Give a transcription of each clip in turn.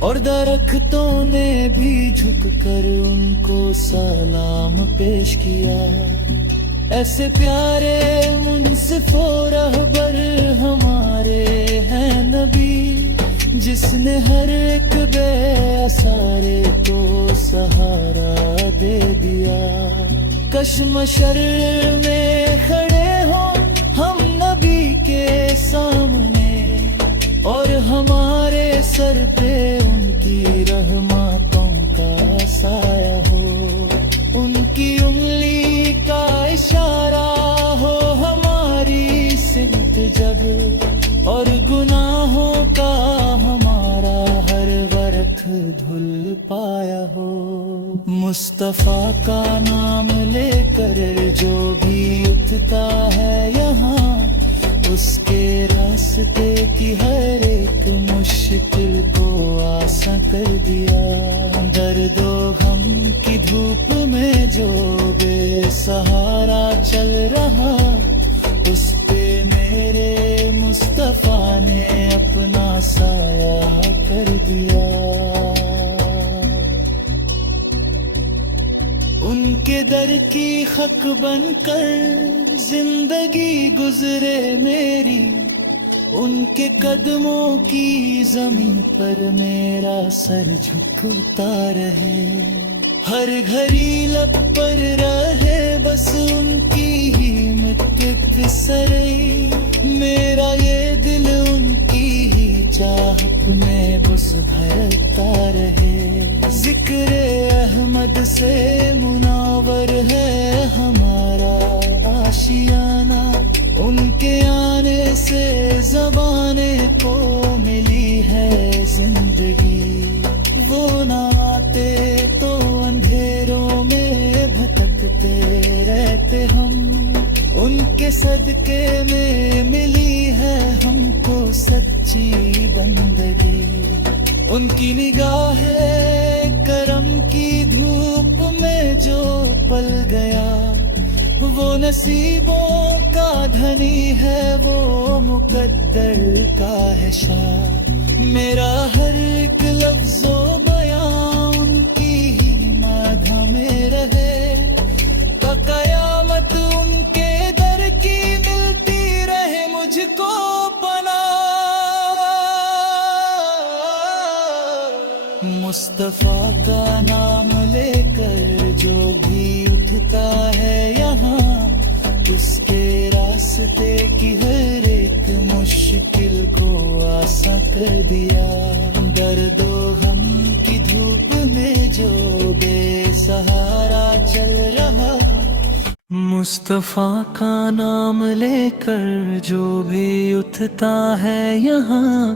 اور درختوں نے بھی جھک کر ان کو سلام پیش کیا۔ ایسے پیارے منصف و رہبر ہمارے ہیں نبی، جس نے ہر ایک بے سارے کو سہارا دے دیا۔ کشمشر میں کھڑے ہوں ہم نبی کے سامنے، اور ہمارے سر پہ ان کی رحمتوں کا سایہ ہو، ان کی انگلی کا اشارہ ہو ہماری سمت جب، اور گناہوں کا ہمارا ہر ورق دھل پایا ہو۔ مصطفیٰ کا نام لے کر جو بھی اٹھتا ہے یہاں، اس کے راستے کی ہر ایک مشکل کو آسان کر دیا۔ درد و غم کی دھوپ میں جو بے سہارا چل رہا، اس پہ میرے مصطفیٰ نے اپنا سایہ کر دیا۔ ان کے در کی خاک بن کر زندگی گزرے میری، ان کے قدموں کی زمین پر میرا سر جھکتا رہے۔ ہر گھڑی لب پر رہے بس ان کی ہی مٹک سرئی، میرا یہ دل ان کی ہی چاہت میں بس بھرتا رہے۔ ذکر احمد سے منور ہے ہمارا آشیانہ، ان کے آنے سے زبانیں کو ملی ہے زندگی۔ وہ نہ آتے تو اندھیروں میں بھٹکتے رہتے ہم، ان کے صدقے میں ملی ہے ہم کو سچی بندگی۔ ان کی نگاہ کرم کی دھوپ میں جو پل گیا، وہ نصیبوں کا دھنی ہے، وہ مقدر کا ہے شاہ۔ میرا ہر ایک لفظ و بیان ان کی ہی مادھا میں رہے، تا قیامت ان کے در کی ملتی رہے مجھ کو پناہ۔ مصطفیٰ کا نام لے کر جو بھی اٹھتا ہے یہاں، اس کے راستے کی ہر ایک مشکل کو آسان کر دیا۔ درد و غم کی دھوپ میں جو بے سہارا چل رہا، مصطفیٰ کا نام لے کر جو بھی اٹھتا ہے یہاں،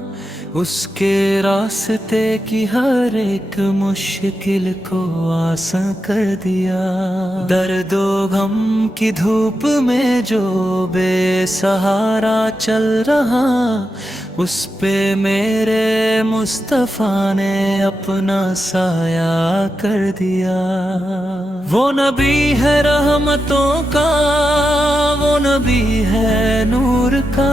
اس کے راستے کی ہر ایک مشکل کو آسان کر دیا۔ درد و غم کی دھوپ میں جو بے سہارا چل رہا، اس پہ میرے مصطفیٰ نے اپنا سایہ کر دیا۔ وہ نبی ہے رحمتوں کا، وہ نبی ہے نور کا،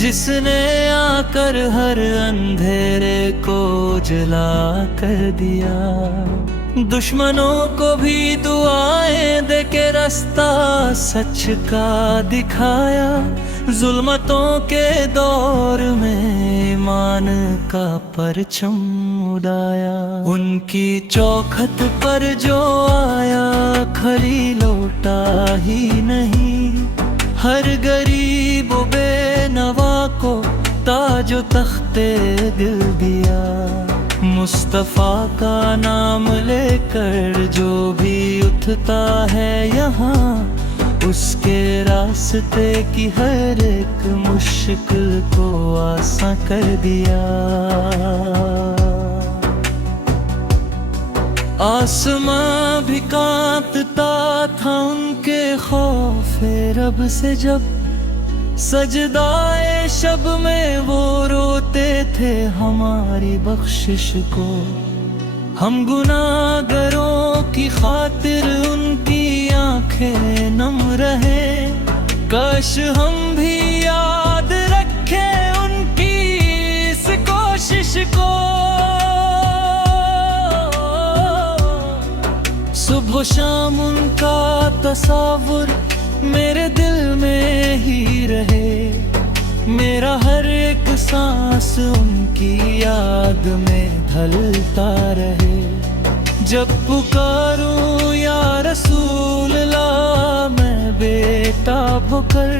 جس نے آ کر ہر اندھیرے کو جلا کر دیا۔ دشمنوں کو بھی دعائیں دے کے راستہ سچ کا دکھایا، ظلمتوں کے دور میں ایمان کا پرچم اڑایا۔ ان کی چوکھٹ پر جو آیا خالی لوٹا ہی نہیں، ہر غریب و بے نوا کو تاج و تخت دل دیا۔ مصطفیٰ کا نام لے کر جو بھی اٹھتا ہے یہاں، اس کے راستے کی ہر ایک مشکل کو آسان کر دیا۔ آسماں بھی کانپتا تھا ان کے خوف رب سے، جب سجدائے شب میں وہ روتے تھے ہماری بخشش کو۔ ہم گناہگاروں کی خاطر ان کی آنکھیں نم رہے، کاش ہم بھی یاد رکھیں ان کی اس کوشش کو۔ صبح و شام ان کا تصور میرے دل میں ہی رہے، میرا ہر ایک سانس ان کی یاد میں ڈھلتا رہے۔ جب پکاروں یا رسول اللہ میں بےتاب ہو کر،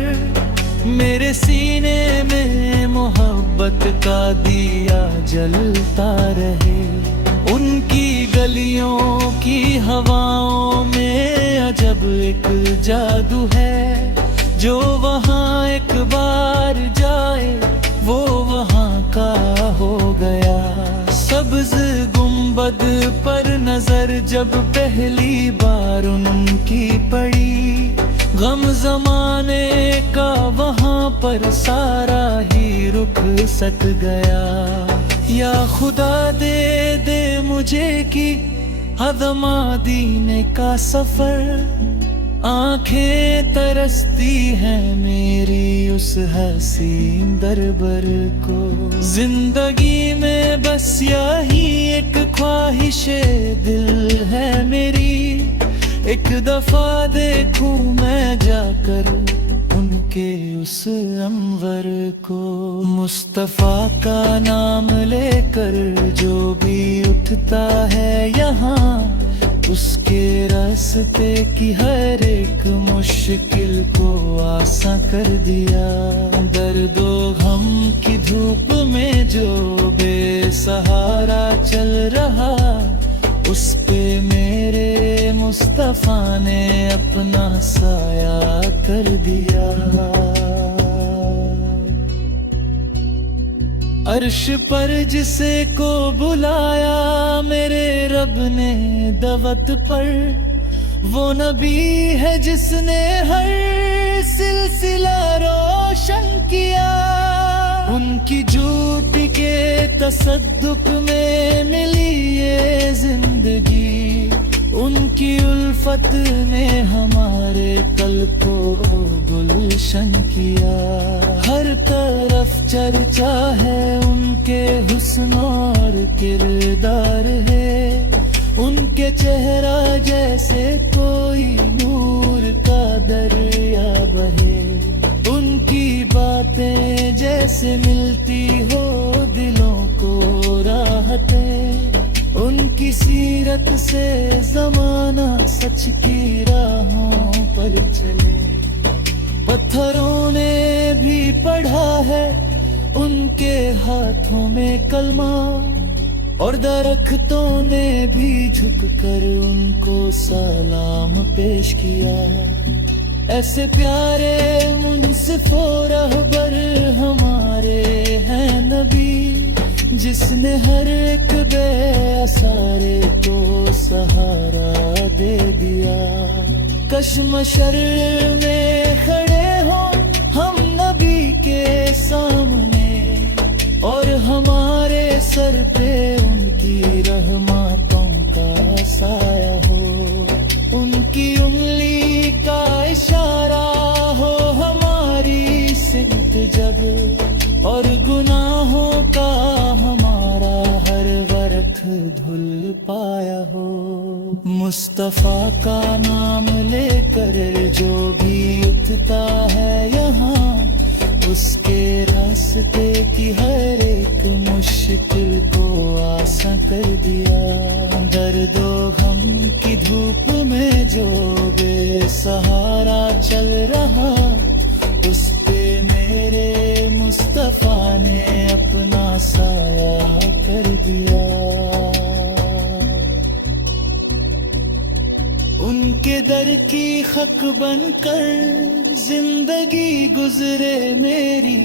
میرے سینے میں محبت کا دیا جلتا رہے۔ ان کی گلیوں کی ہواؤں میں عجب ایک جادو ہے، جو وہاں ایک بار جائے وہ وہاں کا ہو گیا۔ سبز گنبد پر نظر جب پہلی بار ان کی پڑی، غم زمانے کا وہاں پر سارا ہی رک سک گیا۔ یا خدا دے دے مجھے کہ عدم مدینے کا سفر، آنکھیں ترستی ہیں میری اس حسین دربر کو۔ زندگی میں بس یہی ایک خواہش دل ہے میری، ایک دفعہ دیکھوں میں جا کر ان کے اس انور کو۔ مصطفیٰ کا نام لے کر جو بھی اٹھتا ہے یہاں، اس کے راستے کی ہر ایک مشکل کو آساں کر دیا۔ درد و غم کی دھوپ میں جو بے سہارا چل رہا، اس پہ میرے مصطفیٰ نے اپنا سایہ کر دیا۔ عرش پر جسے کو بلایا میرے رب نے دعوت پر، وہ نبی ہے جس نے ہر سلسلہ روشن کیا۔ ان کی جھوٹ کے تصدق میں ملی یہ زندگی، ان کی الفت نے ہمارے قلب کو گلشن کیا۔ ہر طرف چرچا ہے ان کے حسن اور کردار ہے، ان کے چہرہ جیسے کوئی نور کا دریا بہے، ان کی باتیں جیسے ملتی ہو دلوں کو راحتیں، ان کی سیرت سے زمانہ سچ کی راہوں پر چلے۔ پتھروں نے بھی پڑھا ہے ان کے ہاتھوں میں کلمہ، اور درختوں نے بھی جھک کر ان کو سلام پیش کیا۔ ایسے پیارے منصف و رہبر ہمارے ہیں نبی، جس نے ہر ایک بے سارے کو سہارا دے دیا۔ کشمشر میں کھڑے ہوں ہم نبی کے سامنے، اور ہمارے سر پہ ان کی رحمتوں کا سایہ ہو، ان کی انگلی کا اشارہ ہو ہماری سمت جب، اور گناہوں کا ہمارا ہر ورق دھل پایا ہو۔ مصطفیٰ کا نام لے کر جو بھی اٹھتا ہے یہاں، اس کے راستے کی ہر ایک مشکل کو آساں کر دیا۔ درد و غم کی دھوپ میں جو بے سہارا چل رہا، اس پہ میرے مصطفیٰ نے اپنا سایہ کر دیا۔ ان کے در کی خاک بن کر زندگی گزرے میری،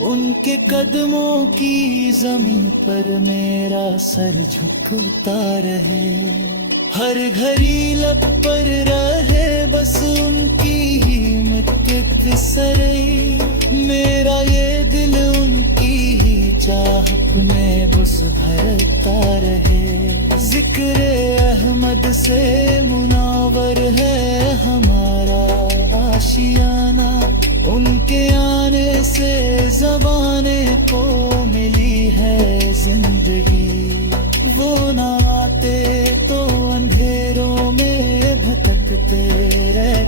ان کے قدموں کی زمین پر میرا سر جھکتا رہے۔ ہر گھڑی لب پر رہے بس ان کی ہی مٹک سرئی، میرا یہ دل ان کی ہی چاہت میں بس بھرتا رہے۔ ذکر احمد سے منور ہے ہمارا آشیانہ، ان کے آنے سے زبانے کو ملی ہے زندگی۔ وہ نہ آتے تو اندھیروں